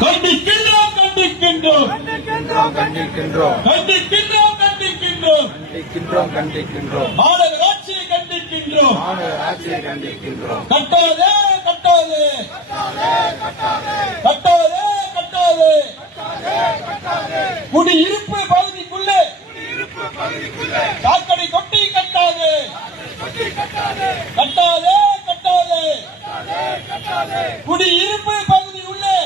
கண்டிக்கின்றோம் கண்டிக்கின்றோம் கண்டிக்கின்றோம் கண்டிக்கின்றோம் கண்டிக்கின்றோம் கண்டிக்கின்றோம் கண்டிக்கின்றோம் மாநகராட்சியை கண்டிக்கின்றோம் மாநகராட்சியை கண்டிக்கின்றோம் கட்டாதே கட்டாதே கட்டாதே கட்டாதே குடியிருப்பு பகுதிக்குள்ளே சாக்கடை தொட்டி கட்டாதே கட்டாதே கட்டாதே குடியிருப்பு பகுதி உள்ளே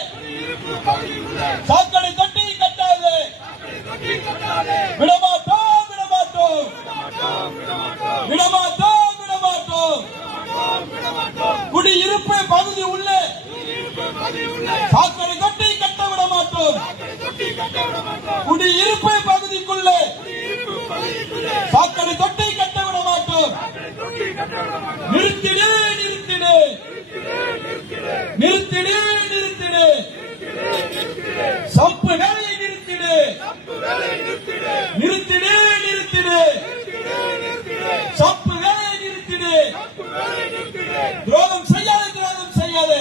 சாக்கடை தொட்டி கட்டாதே விடமாட்டோம் விடமாட்டோம் விடமாட்டோம் விடமாட்டோம் குடியிருப்பு பகுதி உள்ளே சாக்கடை தொட்டி கட்ட விடமாட்டோம் குடியிருப்பு பகுதிக்குள்ளே சாக்கடை தொட்டி கட்ட விடமாட்டோம் நிறுத்திடு நிறுத்திடு நிறுத்திடு நிறுத்திடு சப்பு வேலையை நிறுத்திடு நிறுத்திடு நிறுத்திடு சப்பு வேலையை நிறுத்திடு துரோகம் செய்யாதே துரோகம் செய்யாதே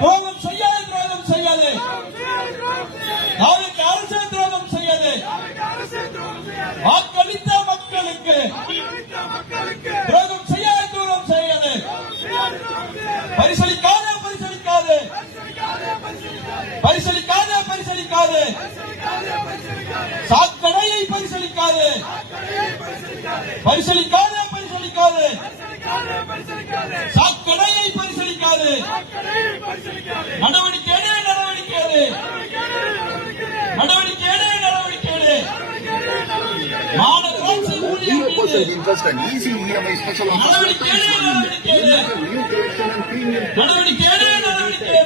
துரோகம் செய்யாதே துரோகம் செய்யாதே நாளைக்கு அரசு துரோகம் செய்யாதே வாக்களித்த மக்களுக்கு துரோகம் செய்யாதே துரோகம் செய்யாதே பரிசளிக்காதே பரிசளிக்காதே பரிசளிக்காதே பரிசளிக்காதே சாக்கடையை பரிசளிக்காதே பரிசளிக்காதே பரிசளிக்காதே சாக்கடையை பரிசளிக்காதே நடவடிக்கை நடவடிக்கை நடவடிக்கை நடவடிக்கை மாநகராட்சி ஊழியர்கள் interest and easy EMI special offer. நடவடிக்கை New collection and premium. நடவடிக்கை நடவடிக்கை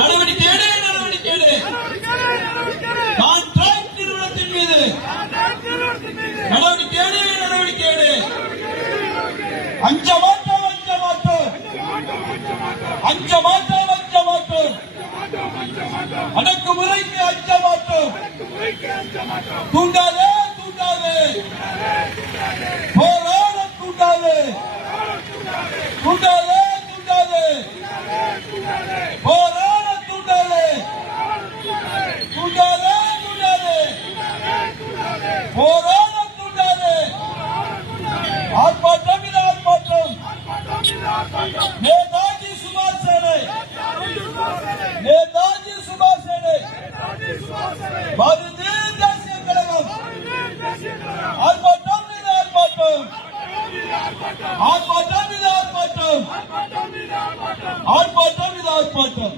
நடவடிக்கை நடவடிக்கை கான்ட்ராக்ட் நிறுவனத்தின் மீது நடவடிக்கை நடவடிக்கை அஞ்ச மாட்டோம் அஞ்ச மாட்டோம் அஞ்ச மாட்டோம் அஞ்ச மாட்டோம் அடக்குமுறைக்கு அஞ்ச மாட்டோம் தூண்டாதே தூண்டாதே போராட தூண்டாதே தூண்டாதே தூண்டாதே போராட தூண்டாதே தூண்டாதே தூண்டாதே போராட தூண்டாதே ஆர்ப்பாட்டம் இது ஆர்ப்பாட்டம் நேதாஜி சுபாஷ் சேனை நேதாஜி சுபாஷ் சேனை பாரதிய தேசிய கழகம் ஆர்ப்பாட்டம் இது ஆர்ப்பாட்டம் ஆர்ப்பாட்டம் இது ஆர்ப்பாட்டம் ஆர்ப்பாட்டம் இது ஆர்ப்பாட்டம்